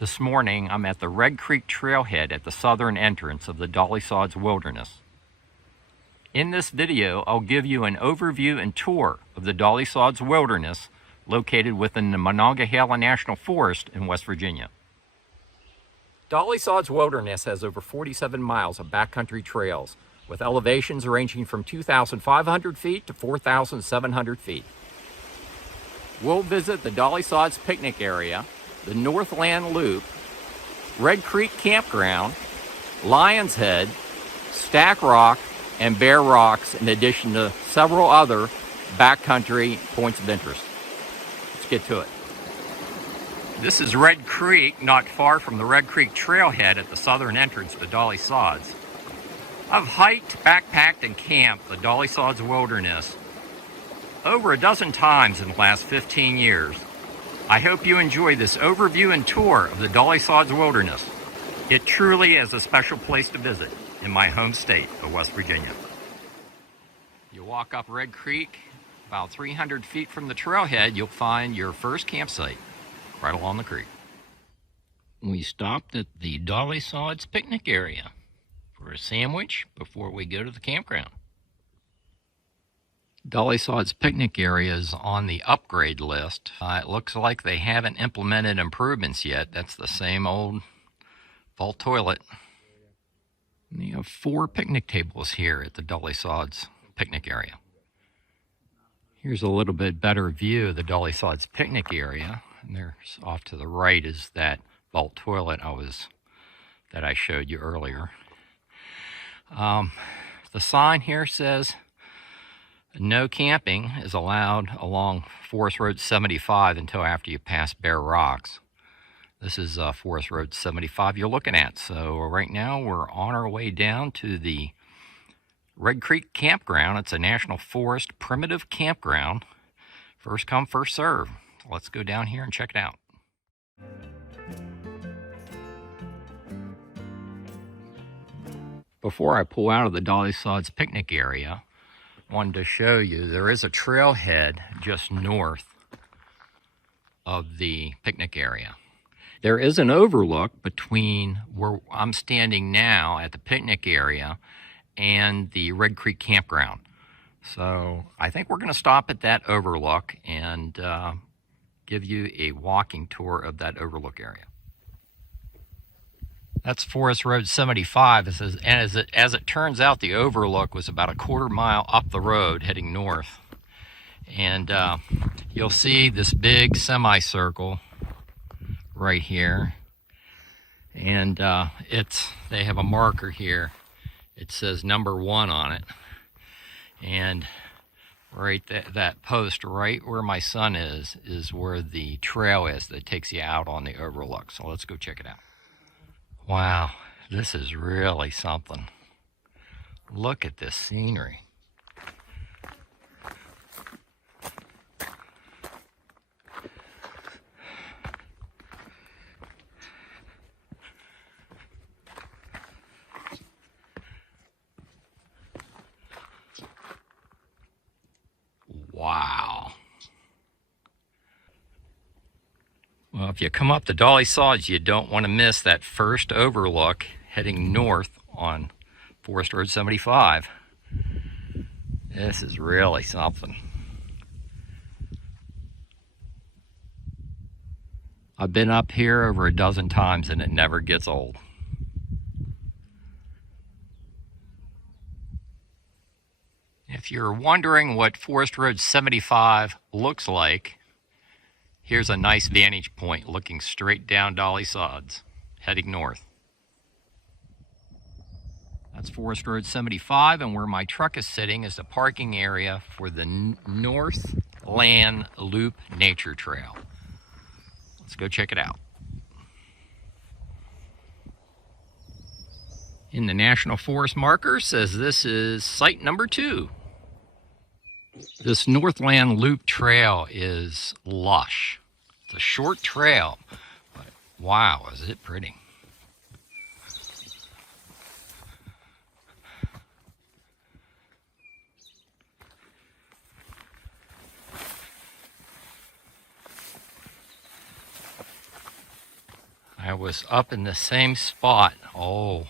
This morning, I'm at the Red Creek Trailhead at the southern entrance of the Dolly Sods Wilderness. In this video, I'll give you an overview and tour of the Dolly Sods Wilderness located within the Monongahela National Forest in West Virginia. Dolly Sods Wilderness has over 47 miles of backcountry trails with elevations ranging from 2,500 feet to 4,700 feet. We'll visit the Dolly Sods picnic area, the Northland Loop, Red Creek Campground, Lion's Head, Stack Rock, and Bear Rocks, in addition to several other backcountry points of interest. Let's get to it. This is Red Creek, not far from the Red Creek Trailhead at the southern entrance of the Dolly Sods. I've hiked, backpacked, and camped the Dolly Sods Wilderness over a dozen times in the last 15 years. I hope you enjoy this overview and tour of the Dolly Sods Wilderness. It truly is a special place to visit in my home state of West Virginia. You walk up Red Creek, about 300 feet from the trailhead, you'll find your first campsite right along the creek. We stopped at the Dolly Sods picnic area for a sandwich before we go to the campground. Dolly Sods picnic area is on the upgrade list. It looks like they haven't implemented improvements yet. That's the same old vault toilet. And you have 4 picnic tables here at the Dolly Sods picnic area. Here's a little bit better view of the Dolly Sods picnic area. And there's off to the right is that vault toilet that I showed you earlier. The sign here says no camping is allowed along Forest Road 75 until after you pass Bear Rocks. This is Forest Road 75 you're looking at. So right now we're on our way down to the Red Creek Campground. It's a National Forest primitive campground. First come, first serve. So let's go down here and check it out. Before I pull out of the Dolly Sods picnic area, I wanted to show you there is a trailhead just north of the picnic area. There is an overlook between where I'm standing now at the picnic area and the Red Creek Campground. So I think we're going to stop at that overlook and give you a walking tour of that overlook area. That's Forest Road 75. It says, and as it turns out, the overlook was about a quarter mile up the road heading north. And you'll see this big semicircle right here. And they have a marker here. It says number 1 on it. And right that post right where my son is where the trail is that takes you out on the overlook. So let's go check it out. Wow, this is really something. Look at this scenery. Wow. Well, if you come up to Dolly Sods, you don't want to miss that first overlook heading north on Forest Road 75. This is really something. I've been up here over a dozen times and it never gets old. If you're wondering what Forest Road 75 looks like, here's a nice vantage point looking straight down Dolly Sods, heading north. That's Forest Road 75, and where my truck is sitting is the parking area for the Northland Loop Nature Trail. Let's go check it out. In the National Forest marker says this is site number 2. This Northland Loop Trail is lush. It's a short trail, but wow, is it pretty. I was up in the same spot, 4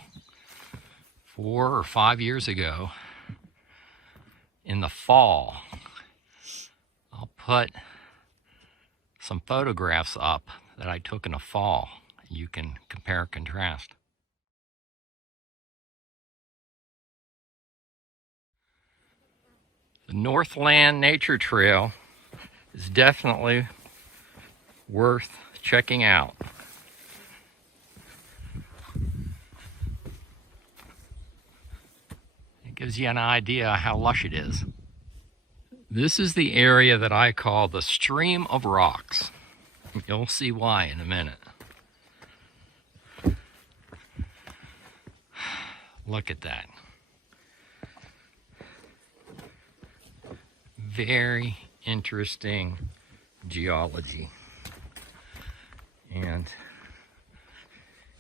or 5 years ago in the fall. I'll put some photographs up that I took in the fall. You can compare and contrast. The Northland Nature Trail is definitely worth checking out. It gives you an idea how lush it is. This is the area that I call the Stream of Rocks. You'll see why in a minute. Look at that. Very interesting geology. And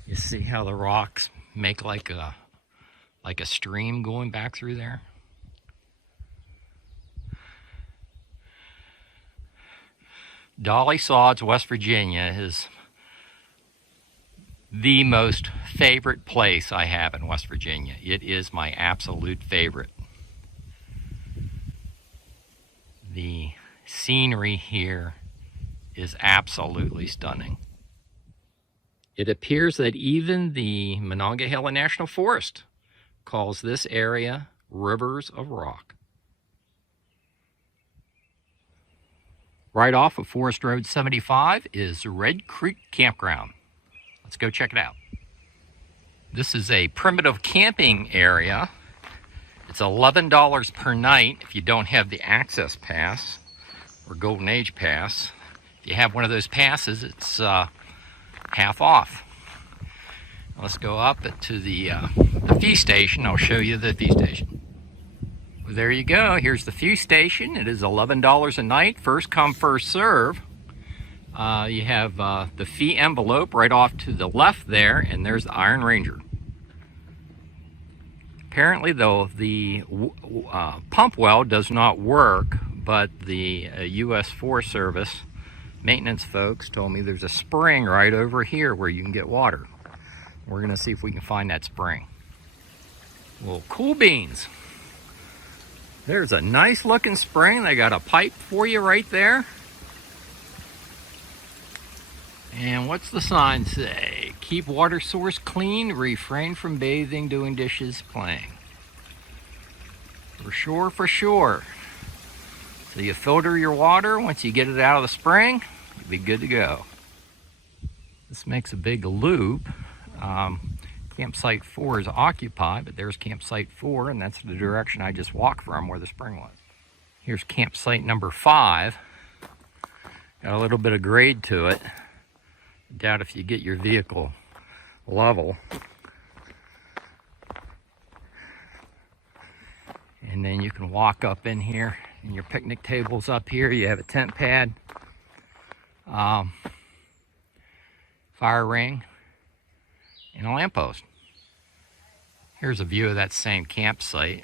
you see how the rocks make like a stream going back through there? Dolly Sods, West Virginia is the most favorite place I have in West Virginia. It is my absolute favorite. The scenery here is absolutely stunning. It appears that even the Monongahela National Forest calls this area Rivers of Rock. Right off of Forest Road 75 is Red Creek Campground. Let's go check it out. This is a primitive camping area. It's $11 per night if you don't have the Access Pass or Golden Age Pass. If you have one of those passes, it's half off. Let's go up to the fee station. I'll show you the fee station. Well, there you go. Here's the fee station. It is $11 a night. First come, first serve. You have the fee envelope right off to the left there, and there's the Iron Ranger. Apparently, though, the pump well does not work, but the U.S. Forest Service maintenance folks told me there's a spring right over here where you can get water. We're going to see if we can find that spring. Well, cool beans. There's a nice looking spring. They got a pipe for you right there. And what's the sign say? Keep water source clean, refrain from bathing, doing dishes, playing. For sure, for sure. So you filter your water. Once you get it out of the spring, you'll be good to go. This makes a big loop. Campsite 4 is occupied, but there's campsite 4, and that's the direction I just walked from where the spring was. Here's campsite number 5. Got a little bit of grade to it. Doubt if you get your vehicle level. And then you can walk up in here, and your picnic table's up here. You have a tent pad, fire ring, and a lamppost. Here's a view of that same campsite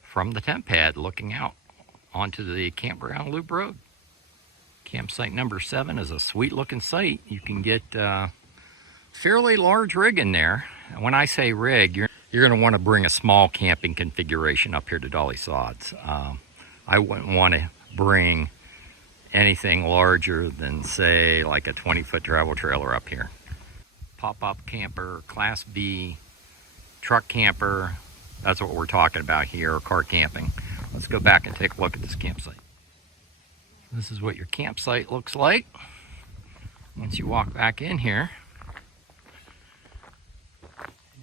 from the tent pad looking out onto the Campground Loop Road. Campsite number 7 is a sweet looking site. You can get fairly large rig in there. And when I say rig, you're going to want to bring a small camping configuration up here to Dolly Sods. I wouldn't want to bring anything larger than, say, like a 20-foot travel trailer up here. Pop-up camper, Class B, truck camper, that's what we're talking about here, or car camping. Let's go back and take a look at this campsite. This is what your campsite looks like once you walk back in here.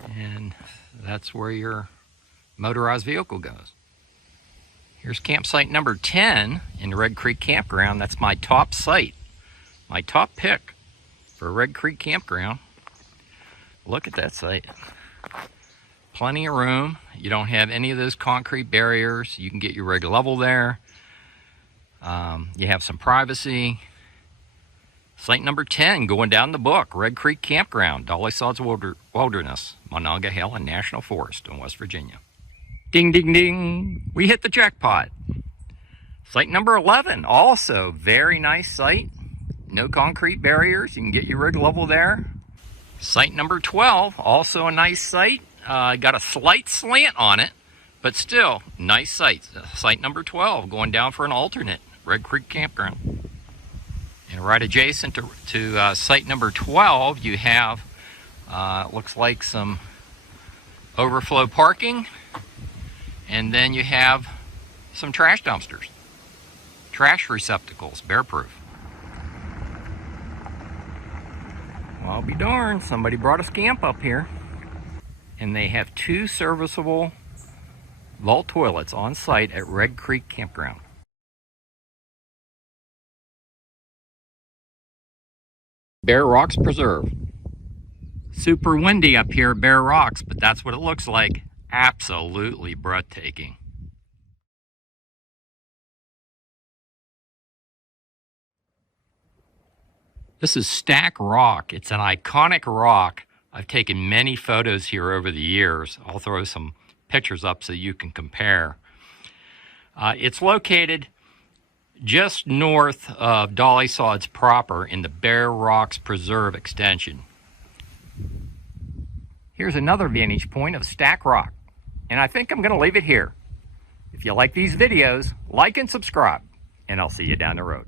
And that's where your motorized vehicle goes. Here's campsite number 10 in Red Creek Campground. That's my top site, my top pick for Red Creek Campground. Look at that site. Plenty of room. You don't have any of those concrete barriers. You can get your rig level there. You have some privacy. Site number 10 going down the book, Red Creek Campground, Dolly Sods Wilderness, Monongahela National Forest in West Virginia. Ding, ding, ding. We hit the jackpot. Site number 11, also very nice site. No concrete barriers. You can get your rig level there. Site number 12, also a nice site. Got a slight slant on it, but still, nice site. Site number 12, going down for an alternate, Red Creek Campground. And right adjacent to site number 12, you have, looks like some overflow parking, and then you have some trash dumpsters, trash receptacles, bear-proof. Well, I'll be darned, somebody brought a scamp up here. And they have 2 serviceable vault toilets on site at Red Creek Campground. Bear Rocks Preserve. Super windy up here at Bear Rocks, but that's what it looks like. Absolutely breathtaking. This is Stack Rock. It's an iconic rock. I've taken many photos here over the years. I'll throw some pictures up so you can compare. It's located just north of Dolly Sods proper in the Bear Rocks Preserve extension. Here's another vantage point of Stack Rock, and I think I'm going to leave it here. If you like these videos, like and subscribe, and I'll see you down the road.